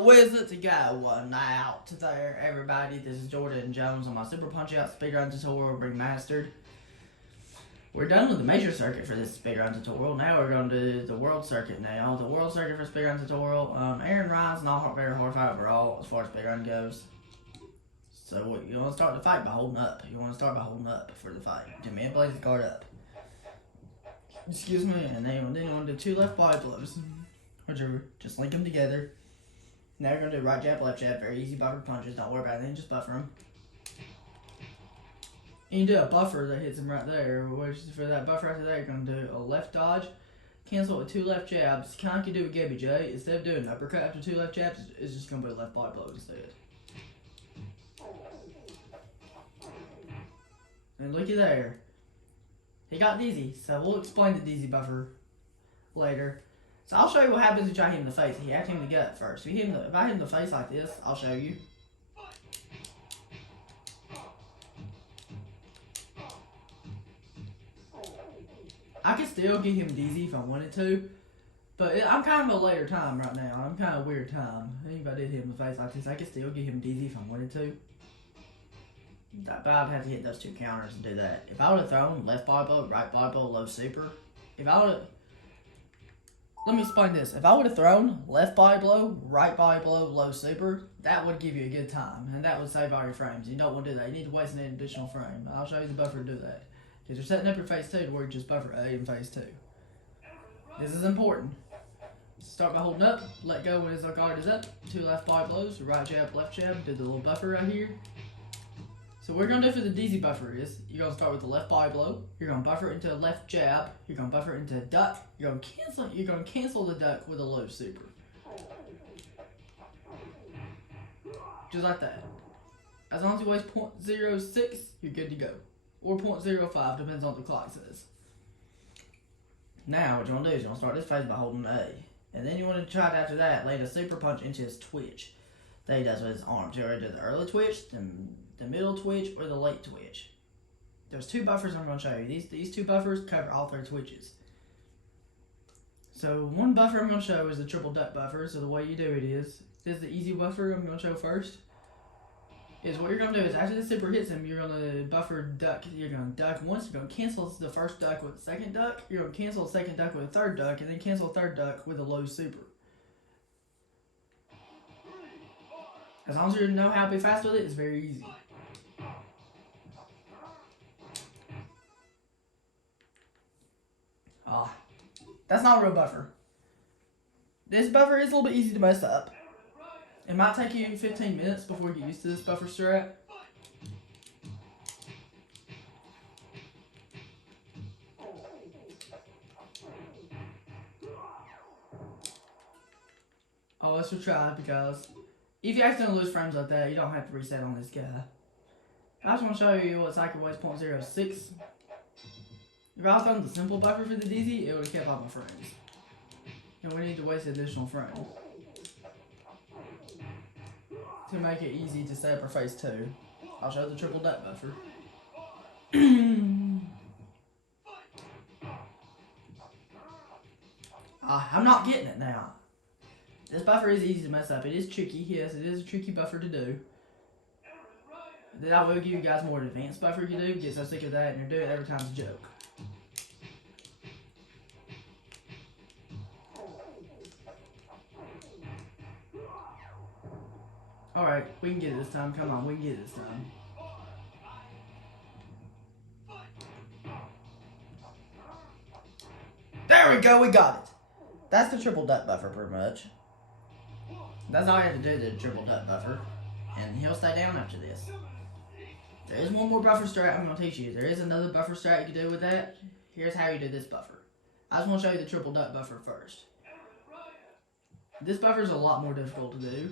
wizard to go now to there, everybody. This is Jordan Jones on my Super Punchout Speedrun tutorial Remastered. We're done with the major circuit for this speedrun tutorial. Now we're going to do the world circuit now. The world circuit for speedrun tutorial. Aran Ryan's not very hard fight overall as far as speedrun goes. So you want to start the fight by holding up. You want to start by holding up for the fight. The man plays the card up. Excuse me, and then you want to do 2 left body blows. Whichever, just link them together. Now you're going to do right jab, left jab, very easy buffer punches, don't worry about anything, just buffer them. And you do a buffer that hits him right there, which for that buffer after that, you're going to do a left dodge, cancel it with 2 left jabs, kind of like you do with Gabby J. Instead of doing an uppercut after 2 left jabs, it's just going to be a left body blow instead. And looky there. He got dizzy, so we'll explain the dizzy buffer later. So I'll show you what happens if you try to hit him in the face. You have to hit him in the gut first. If I hit him in the face like this, I'll show you. I could still get him dizzy if I wanted to, but I'm kind of a later time right now. I'm kind of a weird time. If I did hit him in the face like this, I could still get him dizzy if I wanted to. But I'd have to hit those 2 counters and do that. If I would have thrown left body blow, right body blow, low super, let me explain this. If I would have thrown left body blow, right body blow, low super, that would give you a good time. And that would save all your frames. You don't want to do that. You need to waste an additional frame. I'll show you the buffer to do that. Because you're setting up your phase 2 to where you just buffer A in phase 2. This is important. Start by holding up, let go when his guard is up. 2 left body blows, right jab, left jab. Do the little buffer right here. So what we're going to do for the dizzy buffer is, you're going to start with the left body blow, you're going to buffer it into a left jab, you're going to buffer it into a duck, you're going to cancel the duck with a low super. Just like that. As long as you waste 0.06, you're good to go. Or 0.05, depends on what the clock says. Now what you want to do is you want to start this phase by holding A. And then you want to try to, after that, land a super punch into his twitch that he does with his arms. You already do the early twitch, the middle twitch, or the late twitch. There's 2 buffers I'm going to show you. These 2 buffers cover all 3 twitches. So one buffer I'm going to show is the triple duck buffer. So the way you do it is, this is the easy buffer I'm going to show first. Is what you're going to do is after the super hits him, you're going to buffer duck. You're going to duck once, you're going to cancel the first duck with the second duck, you're going to cancel the second duck with a third duck, and then cancel the third duck with a low super. As long as you know how to be fast with it, it's very easy. That's not a real buffer. This buffer is a little bit easy to mess up. It might take you 15 minutes before you get used to this buffer strat. Let's retry because if you accidentally lose frames like that, you don't have to reset on this guy. I just want to show you what cycle weighs 0.06. If I was done the simple buffer for the dizzy, it would have kept all my frames. And we need to waste additional frames to make it easy to set up our phase 2. I'll show the triple duck buffer. I'm not getting it now. This buffer is easy to mess up. It is tricky. Yes, it is a tricky buffer to do. Then I will give you guys more advanced buffer you do. Get so sick of that and you're doing it every time it's a joke. Alright, we can get it this time. Come on, we can get it this time. There we go, we got it. That's the triple duck buffer pretty much. That's all I have to do, the triple duck buffer. And he'll stay down after this. There is one more buffer strat I'm going to teach you. There is another buffer strat you can do with that. Here's how you do this buffer. I just want to show you the triple duck buffer first. This buffer is a lot more difficult to do.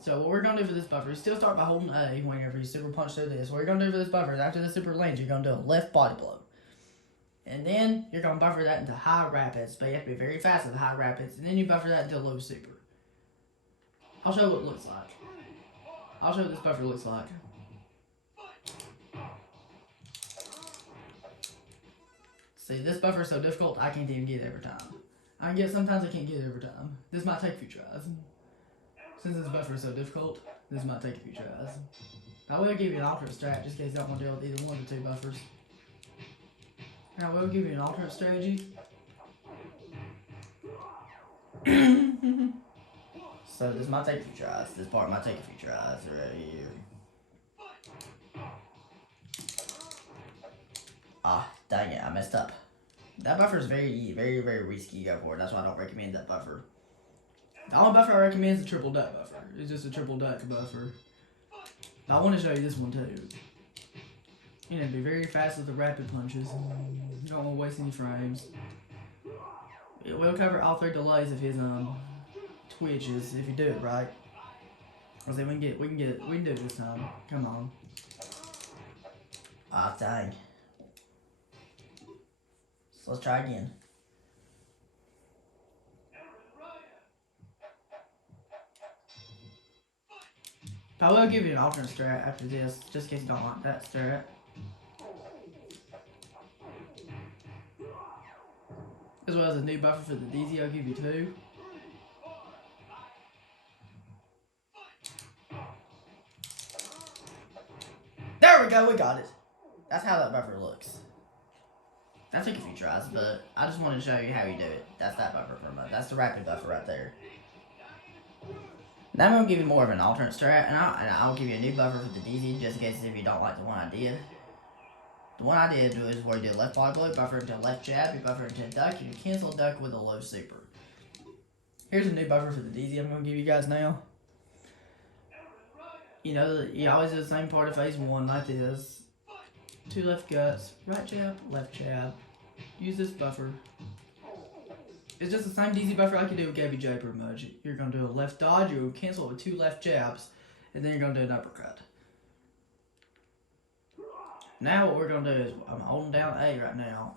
So what we're going to do for this buffer is still start by holding A whenever you super punch through this. What you're going to do for this buffer is after the super lands, you're going to do a left body blow. And then you're going to buffer that into high rapids, but you have to be very fast with high rapids. And then you buffer that into low super. I'll show you what it looks like. I'll show you what this buffer looks like. See, this buffer is so difficult, I can't even get it every time. I can get it sometimes, I can't get it every time. This might take a few tries. Since this buffer is so difficult, this might take a few tries. I will give you an alternate strat, just in case you don't want to deal with either one of the two buffers. And I will give you an alternate strategy. So this might take a few tries. This part might take a few tries right here. Ah, dang it, I messed up. That buffer is very, very, very risky to go for. That's why I don't recommend that buffer. The only buffer I recommend is the triple duck buffer. It's just a triple duck buffer. I want to show you this one too. You know, be very fast with the rapid punches. You don't want to waste any frames. It will cover all 3 delays of his twitches if you do it right. I say we can do it this time. Come on. Ah, dang. So let's try again. I will give you an alternate strat after this, just in case you don't like that strat. As well as a new buffer for the DZ, I'll give you 2. There we go, we got it. That's how that buffer looks. That took a few tries, but I just wanted to show you how you do it. That's that buffer for me. That's the rapid buffer right there. Now I'm going to give you more of an alternate strat, and I'll give you a new buffer for the DZ, just in case if you don't like the one I did. The one I did was where you do left body blow, buffer into left jab, you buffer into duck, you cancel duck with a low super. Here's a new buffer for the DZ I'm going to give you guys now. You know, you always do the same part of phase 1 like this. 2 left guts, right jab, left jab. Use this buffer. It's just the same DZ buffer like you do with Gabby J pretty much. You're going to do a left dodge, you'll cancel it with 2 left jabs, and then you're going to do an uppercut. Now what we're going to do is, I'm holding down A right now.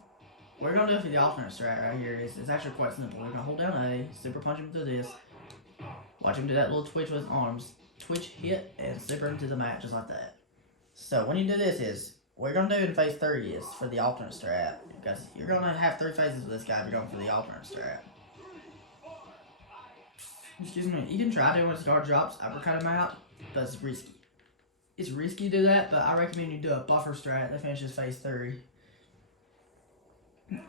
What we're going to do for the alternate strat right here is, it's actually quite simple. We're going to hold down A, super punch him through this, watch him do that little twitch with his arms, twitch, hit, and super him to the mat just like that. So when you do this is, what we're going to do in phase 3 is, for the alternate strat, because you're going to have 3 phases with this guy if you're going for the alternate strat. Excuse me, you can try to when his guard drops, uppercut him out, but it's risky. It's risky to do that, but I recommend you do a buffer strat that finishes phase 3.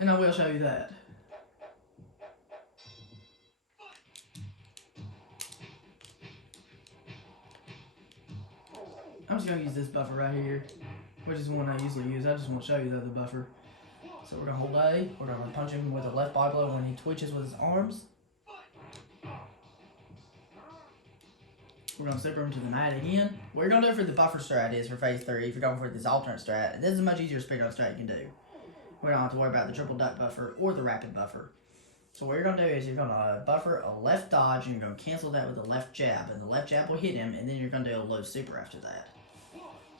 And I will show you that. I'm just going to use this buffer right here, which is the one I usually use. I just want to show you the other buffer. So we're going to hold A, we're going to punch him with a left body blow when he twitches with his arms. We're going to super him to the mat again. What you're going to do for the buffer strat is for phase 3, if you're going for this alternate strat, and this is a much easier speedrun strat you can do. We don't have to worry about the triple duck buffer or the rapid buffer. So what you're going to do is you're going to buffer a left dodge, and you're going to cancel that with a left jab, and the left jab will hit him, and then you're going to do a low super after that.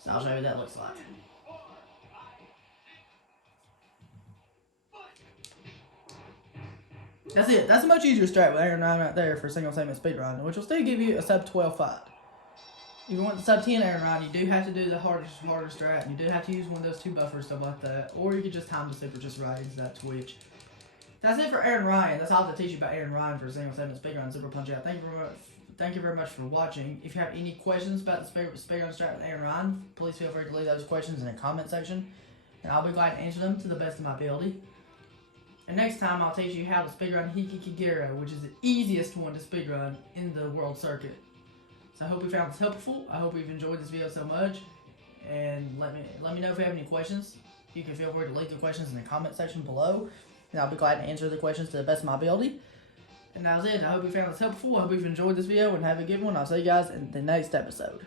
So I'll show you what that looks like. That's it. That's a much easier strat with Aran right there for single segment speedrun, which will still give you a sub 12 fight. If you want the sub 10 Aran, you do have to do the harder strat, and you do have to use one of those 2 buffers, stuff like that. Or you could just time the super just right into that twitch. That's it for Aran Ryan. That's all I have to teach you about Aran Ryan for single segment speedrun super Punchout. Thank you very much for watching. If you have any questions about the speedrun strat with Aran Ryan, please feel free to leave those questions in the comment section, and I'll be glad to answer them to the best of my ability. And next time I'll teach you how to speedrun Hikikigero, which is the easiest one to speedrun in the world circuit. So I hope you found this helpful. I hope you've enjoyed this video so much. And let me know if you have any questions. You can feel free to leave the questions in the comment section below, and I'll be glad to answer the questions to the best of my ability. And that was it. I hope you found this helpful. I hope you've enjoyed this video, and have a good one. I'll see you guys in the next episode.